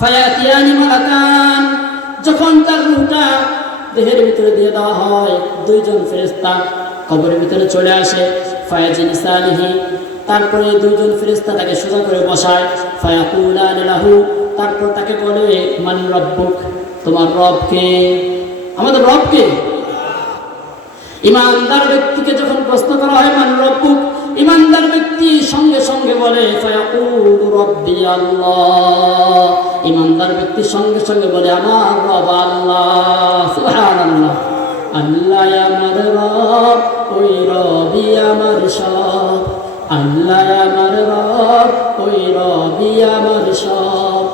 ফায়াতিয়ানি মালাকান। যখন তার রুহটা দেহের ভিতরে দিয়ে দেওয়া হয়, দুইজন ফেরেস্তা কবরের ভিতরে চলে আসে, ফায়াজিন সালিহি। তারপরে দুইজন ফেরেস্তা তাকে সোজা করে বসায় ফায়াকুলান লাহু তারপর তাকে বলে, মান রব্বুক, তোমার রবকে আমাদের রবকে ইমানদার ব্যক্তিকে যখন প্রশ্ন করা হয়, মান রব্বুক, ইমানদার ব্যক্তি সঙ্গে সঙ্গে বলে, ফায়াকুলু রব্বি আল্লাহ। ইমানদার ব্যক্তি সঙ্গে সঙ্গে বলে, আমার রব আল্লাহ আল্লাহ আমার রব, ওই রবি আমার সব। আল্লাহ আমার রব, ওই রবি আমার সব।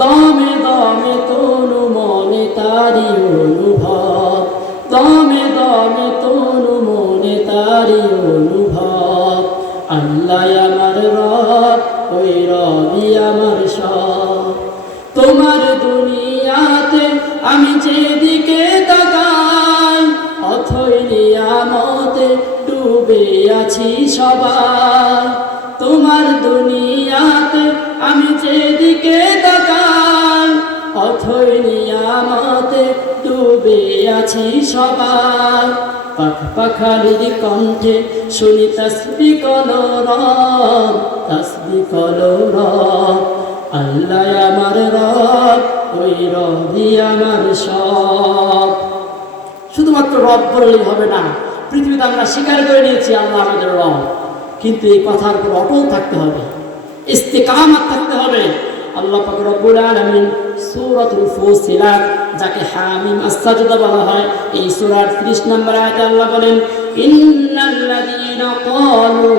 দমে দমে তনু মনে তারি অনুভব। দমে দমে তনু মনে তারি অনুভব। আল্লাহ আমার রব, ওই রবি আমার তোমার দুনিয়াতে আমি যেদিকে তাকাই, অথই নিয়ামতে ডুবে আছি সবাই। তোমার দুনিয়াতে আমি যেদিকে তাকাই, অথই নিয়ামতে ডুবে আছি সবাই। পাখ পাখালির কণ্ঠে শুনি তসবি কলরব তসবি কলরব আল্লাহ আমার রব, ওই রবি আমার সব। শুধুমাত্র রব বললেই হবে না, পৃথিবীতে আমরা স্বীকার করে নিয়েছি আল্লাহ আমাদের রব। কিন্তু এই কথার উপর অটল থাকতে হবে, ইস্তেকামাত থাকতে হবে। আল্লাহ পাক রব্বুল আলামিন সূরাতুল যাকে হামিম আস-সাজদা বলা হয়, এই সূরার 30 নম্বর আয়াতে আল্লাহ বলেন, ইন্নাল্লাযীনা ক্বালু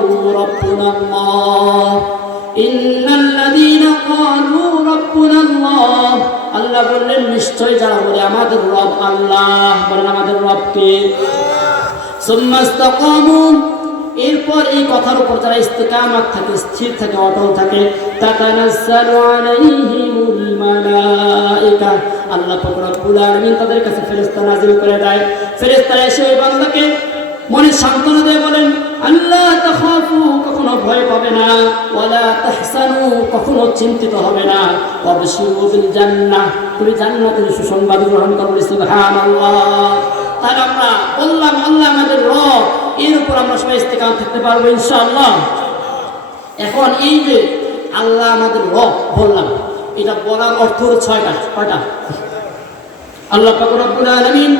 ইন্নাল্লাযীনা ক্বালু রাব্বুনাল্লাহ। আল্লাহ বললেন, নিশ্চয় যারা বলে আমাদের রব আল্লাহ, বলেন আমাদের রবকে সুম্মা ইসতাকামু। এরপর এই কথার উপর যারা ইস্তেকামাত থাকে, স্থির থাকে, অটল থাকে, তাতানাজ্জালু আল্লাহ পাক রব্বুল আলামিন তাদের কাছে ফেরেশতা নাযিল করে দেয়। ফেরেশতারা এসে ওই বান্দাকে মনে সান্ত্বনা দেয় বলেন আল্লাহ তাখাফু কখনো ভয় পাবে না, ওয়ালা তাহসানু কখনো চিন্তিত হবে না। ওয়াবশিরু বিল জান্নাহ তুমি জান্নাতের সুসংবাদ গ্রহণ করবে, সুবহানাল্লাহ। তাহলে আমরা বললাম, আল্লাহ আমাদের রব, এর উপর আমরা সবাই ইস্তেকাম থাকতে পারব, ইনশাআল্লাহ। এখন এই যে আল্লাহ আমাদের রব বললাম, এটা বলার অর্থ হলো ছয়টা, কয়টা? আল্লাহ পাক রব্বুল আলামিন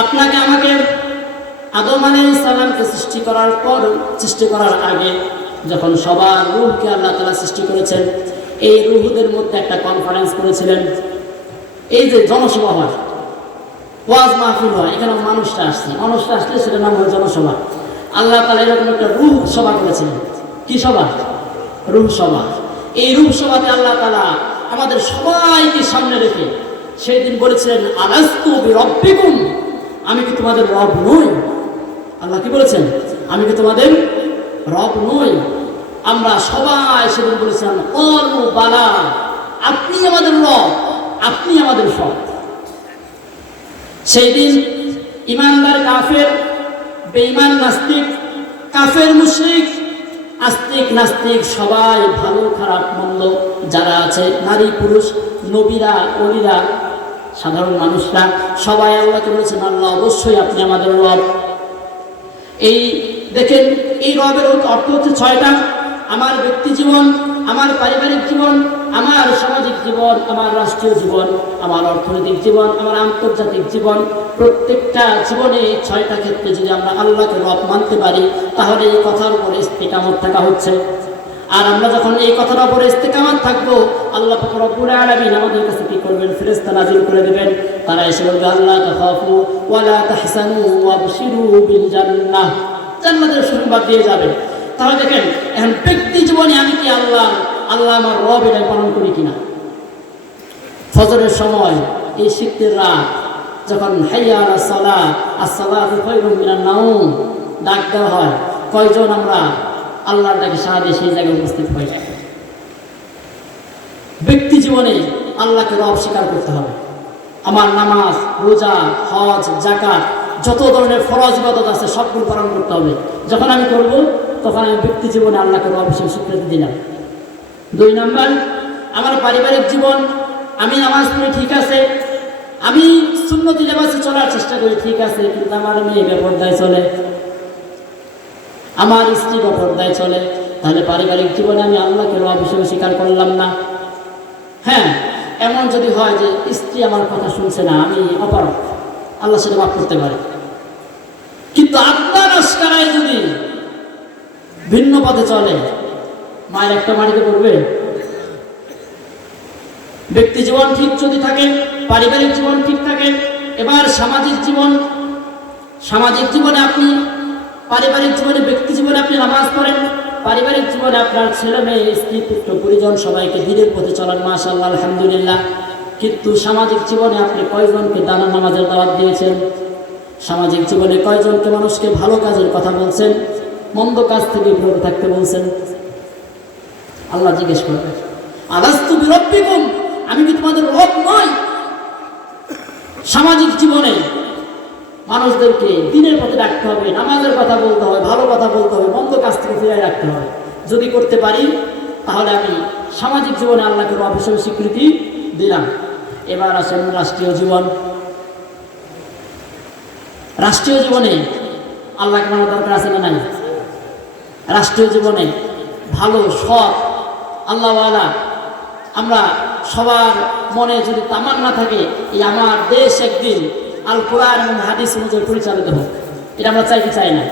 আপনাকে আমাকে আদম আলাইহিস সালামকে সৃষ্টি করার পর, সৃষ্টি করার আগে যখন সবার রূহকে আল্লাহ তাআলা সৃষ্টি করেছেন, এই রুহদের মধ্যে একটা কনফারেন্স করেছিলেন। এই যে জনসভা হয়, ওয়াজ মাহফিল হয়, এখানে মানুষটা আসছে। মানুষটা আসলে সেটা নাম হয় জনসভা। আল্লাহ তালা এরকম একটা রূহ সভা করেছিলেন। কি সভা? রূহ সভা। এই রূহ সভাতে আল্লাহ তালা আমাদের সবাইকে সামনে রেখে সেই দিন বলেছিলেন, আলাস্তু রব্বিকুম আমি কি তোমাদের রব নই? আল্লাহ কি বলেছেন? আমি কি তোমাদের রব নই? আমরা সবাই সেদিন বলেছিলাম বালা, আপনি আমাদের রব, আপনি আমাদের সব। সেই দিন ইমানদার কাফের, বেঈমান নাস্তিক, কাফের মুশরিক, আস্তিক নাস্তিক, সবাই ভালো, খারাপ, মন্দ, যারা আছে, নারী, পুরুষ, নবীরা, অলিরা, সাধারণ মানুষরা, সবাই আল্লাহকে বলেছেন, আল্লাহ অবশ্যই আপনি আমাদের রব। এই দেখেন, এই রবের অর্থ হচ্ছে ছয়টা। আমার ব্যক্তি জীবন, আমার পারিবারিক জীবন, আমার সামাজিক জীবন, আমার রাষ্ট্রীয় জীবন, আমার অর্থনৈতিক জীবন, আমার আন্তর্জাতিক জীবন। প্রত্যেকটা জীবনে ছয়টা ক্ষেত্রে যদি আমরা আল্লাহকে রব মানতে পারি, তাহলে এই কথার উপরে স্থিতামত থাকা হচ্ছে। আর আমরা যখন এই কথাটা উপরে ইস্তেকামত থাকব, আল্লাহ পাক রব্বুল আলামিন আমাদের কাছে কি করবেন? ফেরেশতা নাজিল করে দেবেন। তারা এসে বলবে, আল্লাহ, তাখাফু ওয়ালা তাহসানু ওয়াবশিরু বিল জান্নাহ জান্নাতের সংবাদ দিয়ে যাবে। তাহলে দেখেন, এখন ব্যক্তি জীবনে আমি কি আল্লাহ আল্লাহ আমার রব এটা পালন করি কিনা? ফজরের সময়, এই শীতের রাত, যখন হাইয়া আলা সালা আসসালা খৈরুম মিনান নাউম ডাক দেওয়া হয়, কয়জন আমরা আল্লাহর ডাকে সারা দিয়ে সেই জায়গায় উপস্থিত হয়ে যায়। ব্যক্তি জীবনে আল্লাহকে রব স্বীকার করতে হবে। আমার নামাজ, রোজা, হজ জাকাত যত ধরনের ফরজ ইবাদত আছে সবগুলো পালন করতে হবে। যখন আমি করব, তখন আমি ব্যক্তি জীবনে আল্লাহকে রব হিসেবে স্বীকৃতি দিলাম। দুই নম্বর, আমার পারিবারিক জীবন, আমি নামাজ পড়ি, ঠিক আছে। আমি সুন্নতি লেবাসে চলার চেষ্টা করি, ঠিক আছে, কিন্তু আমার মেয়ে বেপরদায় চলে। আমার স্ত্রী বেপরদায় চলে, তাহলে পারিবারিক জীবনে আমি আল্লাহকে রব হিসেবে স্বীকার করলাম না। হ্যাঁ এমন যদি হয় যে স্ত্রী আমার কথা শুনছে না, আমি অপারক আল্লাহ সেটা মাফ করতে পারে। কিন্তু আপনার আস্কারায় যদি ভিন্ন পথে চলে, মায়ের একটা মাটিতে পড়বে। ব্যক্তি জীবন ঠিক যদি থাকে, পারিবারিক জীবন ঠিক থাকে, এবার সামাজিক জীবন, সামাজিক জীবনে আপনি পারিবারিক জীবনে, ব্যক্তি জীবনে আপনি নামাজ পড়েন, পারিবারিক জীবনে আপনার ছেলে মেয়ে, স্ত্রী, পুত্র, পরিজন সবাইকে দিনের পথে চলান মাশাল্লাহ আলহামদুলিল্লাহ। কিন্তু সামাজিক জীবনে আপনি কয়জনকে দানা নামাজের দাওয়াত দিয়েছেন? সামাজিক জীবনে কয়জনকে মানুষকে ভালো কাজের কথা বলছেন? মন্দ কাজ থেকে বিরত থাকতে বলছেন? আল্লাহ জিজ্ঞেস করবে। আলাস্তু বিরব্বিকুম, আমি কি তোমাদের রব নয় সামাজিক জীবনে মানুষদেরকে দিনের পথে রাখতে হবে, নামাজের কথা বলতে হবে, ভালো কথা বলতে হবে, মন্দ কাজ থেকে ফিরে রাখতে হবে। যদি করতে পারি, তাহলে আমি সামাজিক জীবনে আল্লাহকে রব স্বীকৃতি দিলাম। এবার আসেন রাষ্ট্রীয় জীবন। রাষ্ট্রীয় জীবনে আল্লাহকে মানার দরকার আছে না নাই? রাষ্ট্রীয় জীবনে ভালো, সৎ, আল্লাহওয়ালা, আমরা সবার মনে যদি তামান্না থাকে, এই আমার দেশ একদিন আল কোরআন এবং হাদিস অনুযায়ী পরিচালিত হোক। এটা আমরা চাইতে চাই না।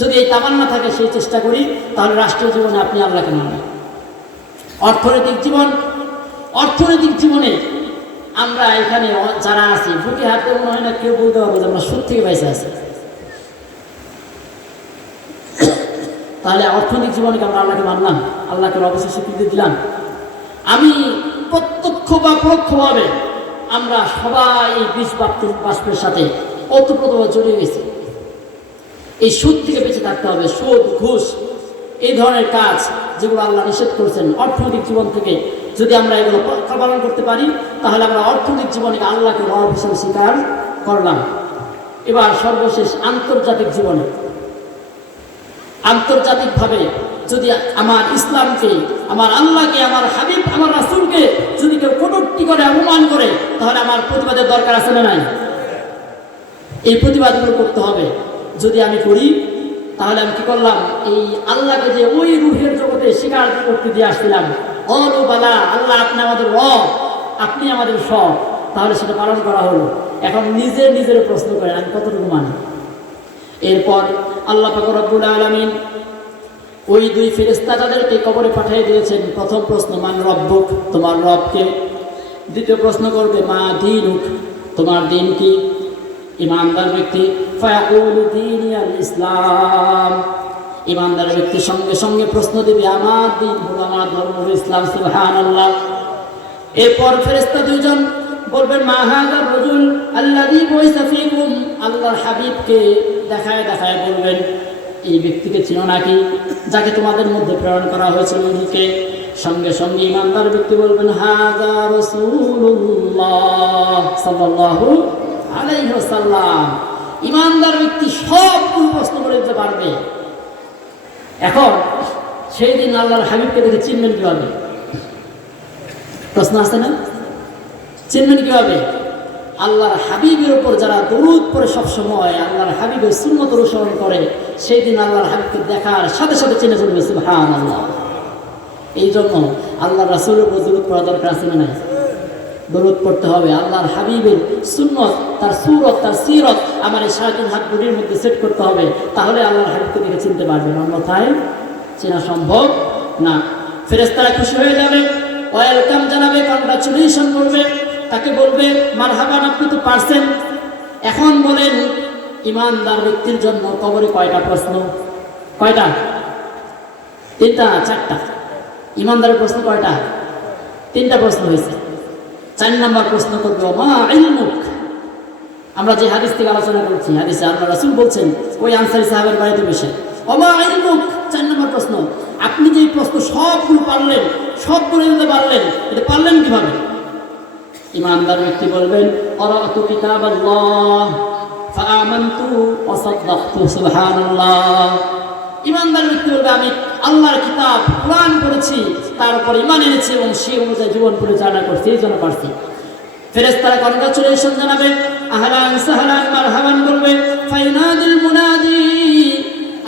যদি এই তামান্না থাকে, সেই চেষ্টা করি, তাহলে রাষ্ট্রীয় জীবনে আপনি আল্লাহকে মানবেন। অর্থনৈতিক জীবন, অর্থনৈতিক জীবনে আমরা এখানে যারা আছি, বুকে হাতে মনে হয় না কেউ বলতে পারব যে আমরা সুদ থেকে পয়সা আছি। তাহলে অর্থনৈতিক জীবনে আমরা আল্লাহকে মানলাম, আল্লাহকে অবশ্যই স্বীকৃতি দিলাম। আমি প্রত্যক্ষ বা পরোক্ষভাবে আমরা সবাই এই বিষ বাষ্পের সাথে ওতপ্রোতভাবে জড়িয়ে গেছি। এই সুদ থেকে বেঁচে থাকতে হবে, সুদ, ঘুষ, এই ধরনের কাজ যেগুলো আল্লাহ নিষেধ করেছেন অর্থনৈতিক জীবন থেকে। যদি আমরা এগুলো পালন করতে পারি, তাহলে আমরা অর্থনৈতিক জীবনে আল্লাহকে রব হিসেবে স্বীকার করলাম। এবার সর্বশেষ আন্তর্জাতিক জীবনে আন্তর্জাতিকভাবে যদি আমার ইসলামকে, আমার আল্লাহকে, আমার হাবিব, আমার রাসুলকে যদি কেউ কটুক্তি করে, অপমান করে, তাহলে আমার প্রতিবাদের দরকার আছে না নাই? এই প্রতিবাদগুলো করতে হবে। যদি আমি করি, তাহলে আমি কি করলাম? এই আল্লাহকে যে ওই রুহের জগতে স্বীকার করতে দিয়ে আসছিলাম। অলু বালা, আল্লাহ আপনি আমাদের রব, আপনি আমাদের সব। তাহলে সেটা পালন করা হলো। এখন নিজে নিজের প্রশ্ন করেন, আমি কতটুকু মানি? এরপর আল্লাহ পাক রব্বুল আলামিন ওই দুই ফেরেস্তা তাদেরকে কবরে পাঠিয়ে দিয়েছেন। প্রথম প্রশ্ন, মান রব্বুক? তোমার রবকে দ্বিতীয় প্রশ্ন করবে, মা দিনুক? তোমার দিন কি? ইমানদার ব্যক্তি, ফায়াকুলু দীনি ইসলাম। ইমানদার ব্যক্তি সঙ্গে সঙ্গে প্রশ্ন দিবে, আমার দিন হলো আমার ধর্ম ইসলাম, সুবহানাল্লাহ। এরপর ফেরেস্তা দুজন বলবেন, মা হাজার রজুল আল্লাহি আল্লাহর হাবিবকে দেখায় দেখায় বলবেন, এই ব্যক্তিকে চিনো নাকি? যাকে তোমাদের মধ্যে প্রেরণ করা হয়েছিল উনিকে সঙ্গে সঙ্গে ইমানদার ব্যক্তি বলবেন, হাজা ইমানদার ব্যক্তি সব প্রশ্ন করে দিতে পারবে। এখন সেই দিন আল্লাহর হাবিবকে দেখে চিনবেন কীভাবে? প্রশ্ন আসছে না? চিনবেন কীভাবে? আল্লাহর হাবিবের উপর যারা দরুদ পরে সবসময়, আল্লাহর হাবিবের সুন্নত অনুসরণ করে, সেই দিন আল্লাহর হাবিবকে দেখার সাথে সাথে চিনে চলবে সুবহান আল্লাহ এই জন্য আল্লাহ রাসুলের উপর দরুদ পড়া দরকার আছে না দরুদ পড়তে হবে। আল্লাহর হাবিবের সুন্নত, তার সুরত, তার সিরত আমার এই সারাদিন হাত গুটির মধ্যে সেট করতে হবে। তাহলে আল্লাহর হাবিবকে দেখে চিনতে পারবেন অন্যথায় চেনা সম্ভব না। ফেরেস্তারা খুশি হয়ে যাবে। ওয়েলকাম জানাবে কংগ্রাচুলেশন করবে। তাকে বলবে, মারহাবান, আপনি তো পারছেন। এখন বলেন, ইমানদার ব্যক্তির জন্য কবরে কয়টা প্রশ্ন? কয়টা? তিনটা, চারটা? ইমানদারের প্রশ্ন কয়টা? তিনটা প্রশ্ন হয়েছে। চার নাম্বার প্রশ্ন করবে মা ইলমুক? আমরা যে হাদিস থেকে আলোচনা করছি, হাদিসে আল্লাহ রাসুল বলছেন, ওই আনসারি সাহেবের বাড়িতে বসে অমা ইলমুক? চার নম্বর প্রশ্ন। আপনি যে প্রশ্ন সবগুলো পারলেন সবগুলো পারলেন, এটা পারলেন কীভাবে? ইমানদার ব্যক্তি বলবেন ইমানদার ব্যক্তি বলবে, আমি আল্লাহর কিতাব, কোরআন পড়েছি, তার উপর ইমান এনেছি এবং সেই অনুযায়ী জীবন পরিচালনা করছি, এই জন্য পারছি। ফেরেস্তারা কনগ্রাচুলেশন জানাবে, আহলান সাহলান মারহাবান বলবে, ফাইনাদিল মুনাদি,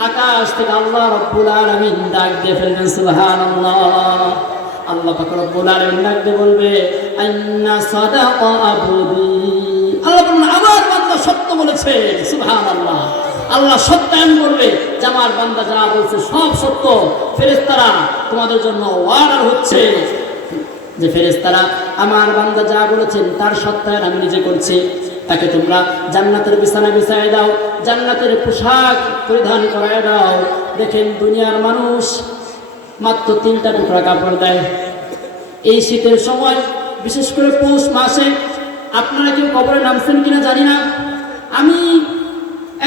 আকাশ থেকে আল্লাহ রব্বুল আলামিন ডাক দিয়ে ফেলবেন, সুবহানাল্লাহ। আল্লাহ পাক রব্বুল আলামিন ডাক বলবে, আন্না সাদাকা আবুদি। আল্লাহ বলবেন আমার বান্দা সত্য বলেছে। সুবহানাল্লাহ। আল্লাহ সত্যায়ন করবে যে, আমার বান্দা যা বলছে সব সত্য, ফেরেশতারা তোমাদের জন্য অর্ডার হচ্ছে। যে ফেরেশতারা, আমার বান্দা যা বলেছেন তার সত্যায়ন আমি নিজে করছি। তাকে তোমরা জান্নাতের বিছানা বিছায় দাও, জান্নাতের পোশাক পরিধান করায় দাও। দেখেন দুনিয়ার মানুষ মাত্র তিনটা টুকরা কাপড় দেয়। এই শীতের সময়, বিশেষ করে পৌষ মাসে, আপনারা কেউ কবরে নামছেন কিনা জানি না। আমি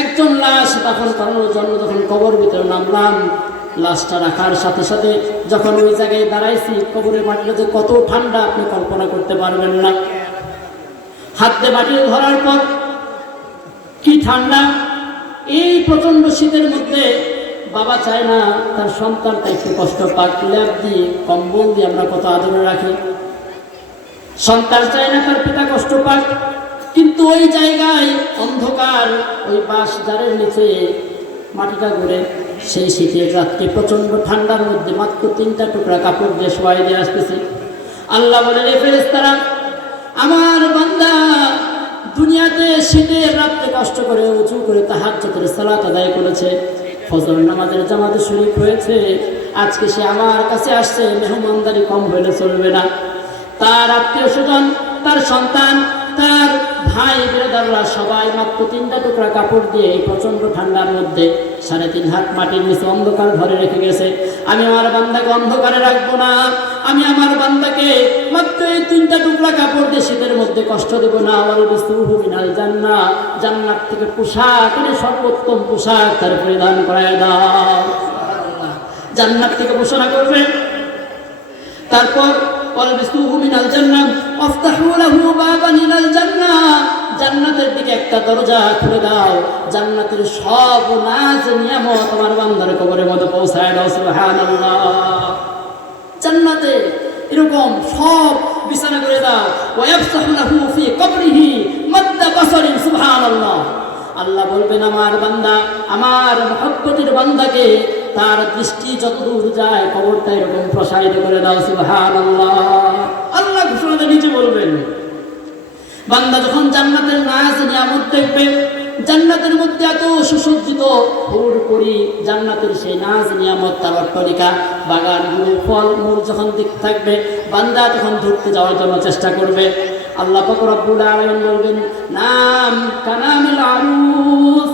একজন লাশ তখন করানোর জন্য যখন কবর ভিতরে নামলাম, লাশটা রাখার সাথে সাথে যখন ওই জায়গায় দাঁড়াইছি, কবরের মাটিটা যে কত ঠান্ডা, আপনি কল্পনা করতে পারবেন না। হাত মাটিতে ধরার পর কি ঠান্ডা? এই প্রচণ্ড শীতের মধ্যে বাবা চায় না, তার সন্তানটা একটু কষ্ট পাক ল্যাব দিয়ে, কম্বল দিয়ে আমরা কত আদরে রাখি। সন্তান চায় না তার পিতা কষ্ট পাক, কিন্তু ওই জায়গায় অন্ধকার, ওই বাঁশ জারের নিচে মাটিটা ঘুরে সেই শীতের রাত্রে প্রচণ্ড ঠান্ডার মধ্যে মাত্র তিনটা টুকরা কাপড় দিয়ে সবাই দিয়ে আসতেছে। আল্লাহ বলে রে ফেরেস্তারা আমার বান্দা দুনিয়াতে শীতের রাত্রে কষ্ট করে উঁচু করে তাহার চোখের সালাত আদায় করেছে। ফজর নামাজের জামাতে শরীফ হয়েছে। আজকে সে আমার কাছে আসছে, মেহমানদারি কম হইলে চলবে না। তার আত্মীয় স্বজন, তার সন্তান, তার ভাই, বিরোধাররা সবাই মাত্র তিনটা টুকরা কাপড় দিয়ে এই প্রচণ্ড ঠান্ডার মধ্যে সাড়ে তিন হাত মাটির নিচে অন্ধকার ঘরে রেখে গেছে। আমি আমার বান্দাকে অন্ধকারে রাখব না। আমি আমার বান্দাকে মাত্র এই তিনটা টুকরা কাপড় দিয়ে শীতের মধ্যে কষ্ট দেবো না। আমার বিস্তুহু মিনাল জান্না জান্নাত থেকে পোশাক এনে সর্বোত্তম পোশাক তার পরিধান করায় দাও। জান্নাত থেকে ঘোষণা করবে। তারপর জান্নাতের দিকে একটা দরজা খুলে দাও। জান্নাতের সব নাজ নিয়ামত তোমার বান্দার কবরের মধ্যে পৌঁছায় দাও, সুবহানাল্লাহ। জান্নাতে এরকম সব বিছানা করে দাও। লাহু ফি কবরিহি মাদ্দা বাসারিন সুবহানাল্লাহ। আল্লাহ বলবেন, আমার বান্দা, আমার মহব্বতের বান্দাকে তার দৃষ্টি যত দূর যায় কবরটা এরকম প্রসারিত করে দাও সুবহান আল্লাহ আল্লাহ ঘোষণাটা নিচে বলবেন, বান্দা যখন জান্নাতের নাচ নিয়ামত দেখবে জান্নাতের মধ্যে এত সুসজ্জিত ফুল করি জান্নাতের সেই নাচ নিয়ামত, তার অট্টলিকা, বাগানগুলো ফল মূল যখন দেখতে থাকবে, বান্দা তখন ধরতে যাওয়ার জন্য চেষ্টা করবে। আল্লাহ পাক রব্বুল আলামিন বলবেন, নাম আরুস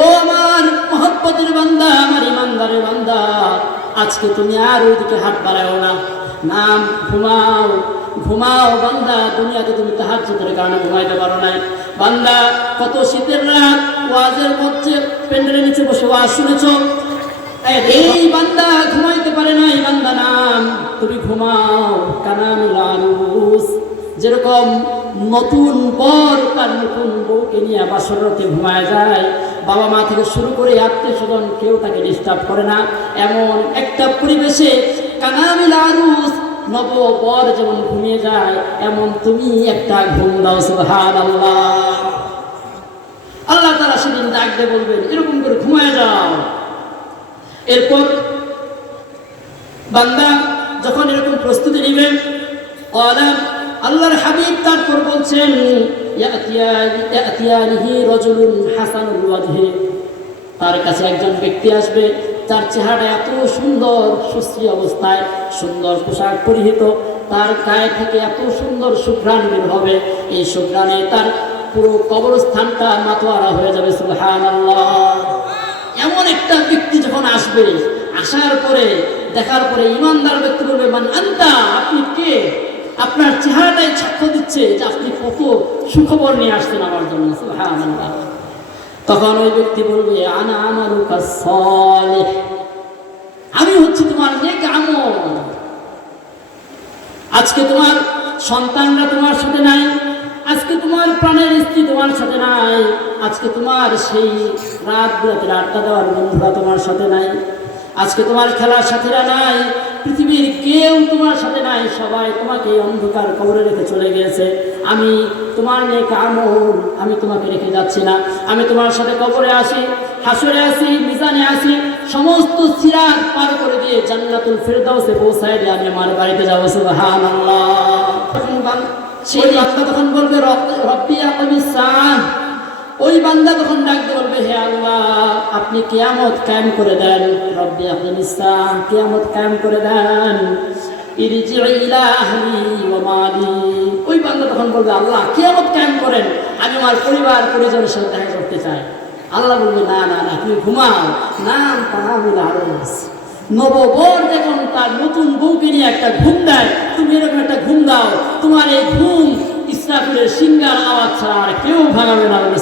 ও আমার মহব্বতের বান্দা, আমার ইমানদারের বান্দা, আজকে তুমি আর ওইদিকে হাত বাড়াও না। নাম ঘুমাও। ঘুমাও, বান্দা, দুনিয়াতে তুমি তাহার চিত্রের কারণে ঘুমাইতে পারো নাই। বান্দা, কত শীতের রাত, ওয়াজের মধ্যে প্যান্ডেলের নিচে বসে ওয়াজ শুনেছ? এই বান্দা ঘুমাইতে পারে নাই, বান্দা নাম, তুমি ঘুমাও কানাম আরুস যেরকম নতুন বর তার নতুন বউকে নিয়ে বাসরতে ঘুমায় যায়, বাবা মা থেকে শুরু করে আত্মীয় স্বজন কেউ তাকে ডিস্টার্ব করে না। এমন একটা পরিবেশে কানামিল আরুস নববর যেমন ঘুমিয়ে যায়, এমন তুমি একটা ঘুম দাও সুহান আল্লাহ তারা সেদিন ডাকতে বলবেন, এরকম করে ঘুমায় যাও। এরপর বান্দা যখন এরকম প্রস্তুতি নেবেন আল্লাহর হাবিব তারপর বলছেন তার কাছে একজন ব্যক্তি আসবে, তার চেহারা এত সুন্দর সুস্থি অবস্থায়। সুন্দর পোশাক পরিহিত। তার গায়ে থেকে এত সুন্দর সুঘ্রাণ বের হবে। এই সুঘ্রাণে তার পুরো কবরস্থানটা মাতোয়ারা হয়ে যাবে এমন একটা ব্যক্তি যখন আসবে, আসার পরে, দেখার পরে ইমানদার ব্যক্তি বলবে, মান আন্তা? আপনি কে? আপনার চেহারাটাই সাক্ষ্য দিচ্ছে যে আপনি কত সুখবর নিয়ে আসছেন আমার জন্য, সুবহানাল্লাহ। তখন ওই ব্যক্তি বলবে, আনা সালেহ। আমি হচ্ছি তোমার নেক আমল। আজকে তোমার সন্তানরা তোমার সাথে নাই, আজকে তোমার প্রাণের স্ত্রী তোমার সাথে নাই, আজকে তোমার সেই রাত বিরাতের আড্ডা দেওয়ার বন্ধুরা তোমার সাথে নাই, আজকে তোমার খেলার সাথীরা নাই, পৃথিবীর কেউ তোমার সাথে নাই, সবাই তোমাকে অন্ধকার কবরে রেখে চলে গিয়েছে। আমি তোমার নেক আমল, আমি তোমাকে রেখে যাচ্ছি না। আমি তোমার সাথে কবরে আসি, হাসরে আসি, মিজানে আসি সমস্ত সিরাত পার করে দিয়ে জান্নাতুল ফেরদাউসে পৌঁছায় দিয়ে আমি আমার বাড়িতে যাব, সুবহানাল্লাহ। সেই তখন বলবে রব- রব্বি আকামিস সাআহ ওই বান্দা তখন ডাকতে বলবে, হে আল্লাহ, আপনি কিয়ামত কায়েম করে দেন। রব্বি আকিমিস সাআহ কিয়ামত কায়েম করে দেন। ইলা ওই বান্দা তখন বলবে, আল্লাহ, কিয়ামত কায়েম করেন। আমি আমার পরিবার পরিজনের সাথে দেখা করতে চাই। আল্লাহ বলবে, না না না, তুমি ঘুমাও। না তাহলে আরও নববর যখন তার নতুন বউকে নিয়ে একটা ঘুম দেয়, তুমি এরকম একটা ঘুম দাও, তোমার এই ঘুম ইসরাফুলের সিঙ্গার আওয়াজ ছাড়া আর কেউ ভাঙাবে না বলে